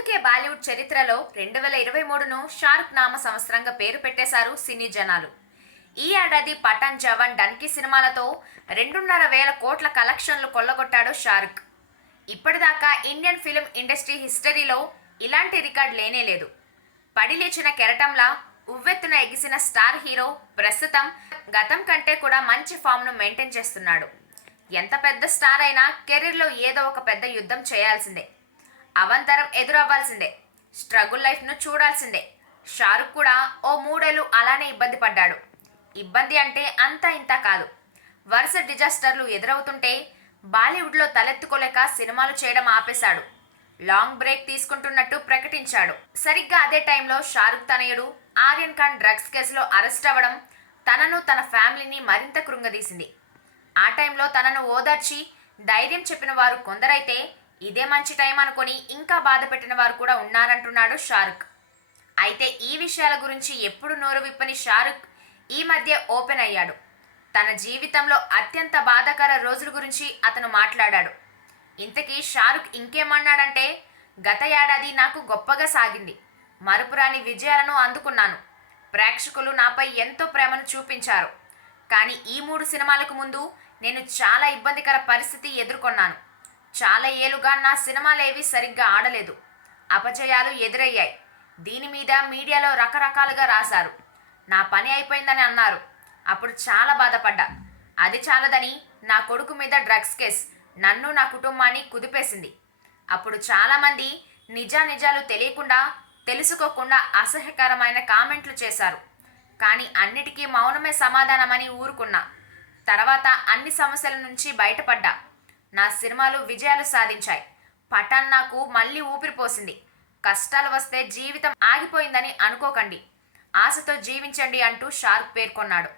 అందుకే బాలీవుడ్ చరిత్రలో 2023ను షారుఖ్ నామ సంవత్సరంగా పేరు పెట్టేశారు సినీ జనాలు. ఈ ఏడాది పఠాన్, జవాన్, డన్కీ సినిమాలతో 2.5 వేల కోట్ల కలెక్షన్లు కొల్లగొట్టాడు షారుఖ్. ఇప్పటిదాకా ఇండియన్ ఫిల్మ్ ఇండస్ట్రీ హిస్టరీలో ఇలాంటి రికార్డ్ లేనేలేదు. పడిలేచిన కెరటంలా ఉవ్వెత్తున ఎగిసిన స్టార్ హీరో ప్రస్తుతం గతం కంటే కూడా మంచి ఫామ్ను మెయింటైన్ చేస్తున్నాడు. ఎంత పెద్ద స్టార్ అయినా కెరీర్లో ఏదో ఒక పెద్ద యుద్ధం చేయాల్సిందే, అవంతరం ఎదురవ్వాల్సిందే, స్ట్రగుల్ లైఫ్ను చూడాల్సిందే. షారుఖ్ కూడా ఓ 3 ఏళ్ళు అలానే ఇబ్బంది పడ్డాడు. ఇబ్బంది అంటే అంతా ఇంత కాదు. వరుస డిజాస్టర్లు ఎదురవుతుంటే బాలీవుడ్లో తలెత్తుకోలేక సినిమాలు చేయడం ఆపేశాడు. లాంగ్ బ్రేక్ తీసుకుంటున్నట్టు ప్రకటించాడు. సరిగ్గా అదే టైంలో షారుఖ్ తనయుడు ఆర్యన్ ఖాన్ డ్రగ్స్ కేసులో అరెస్ట్ అవ్వడం తనను, తన ఫ్యామిలీని మరింత కృంగదీసింది. ఆ టైంలో తనను ఓదార్చి ధైర్యం చెప్పిన వారు కొందరైతే ఇదే మంచి టైం అనుకొని ఇంకా బాధ పెట్టిన వారు కూడా ఉన్నారంటున్నాడు షారుఖ్. అయితే ఈ విషయాల గురించి ఎప్పుడు నోరు విప్పని షారుఖ్ ఈ మధ్య ఓపెన్ అయ్యాడు. తన జీవితంలో అత్యంత బాధాకర రోజుల గురించి అతను మాట్లాడాడు. ఇంతకీ షారుఖ్ ఇంకేమన్నాడంటే, గత ఏడాది నాకు గొప్పగా సాగింది, మరుపురాని విజయాలను అందుకున్నాను, ప్రేక్షకులు నాపై ఎంతో ప్రేమను చూపించారు. కానీ ఈ 3 సినిమాలకు ముందు నేను చాలా ఇబ్బందికర పరిస్థితి ఎదుర్కొన్నాను. చాలా ఏళ్లుగా నా సినిమాలేవి సరిగ్గా ఆడలేదు, అపజయాలు ఎదురయ్యాయి. దీని మీద మీడియాలో రకరకాలుగా రాశారు. నా పని అయిపోయిందని అన్నారు. అప్పుడు చాలా బాధపడ్డా. అది చాలదని నా కొడుకు మీద డ్రగ్స్ కేస్ నన్ను, నా కుటుంబాన్ని కుదిపేసింది. అప్పుడు చాలామంది నిజానిజాలు తెలియకుండా, తెలుసుకోకుండా అసహ్యకరమైన కామెంట్లు చేశారు. కానీ అన్నిటికీ మౌనమే సమాధానమని ఊరుకున్నా. తర్వాత అన్ని సమస్యల నుంచి బయటపడ్డా. నా సినిమాలు విజయాలు సాధించాయి. పఠాన్ నాకు మళ్ళీ ఊపిరిపోసింది. కష్టాలు వస్తే జీవితం ఆగిపోయిందని అనుకోకండి, ఆశతో జీవించండి అంటూ షారుఖ్ పేర్కొన్నాడు.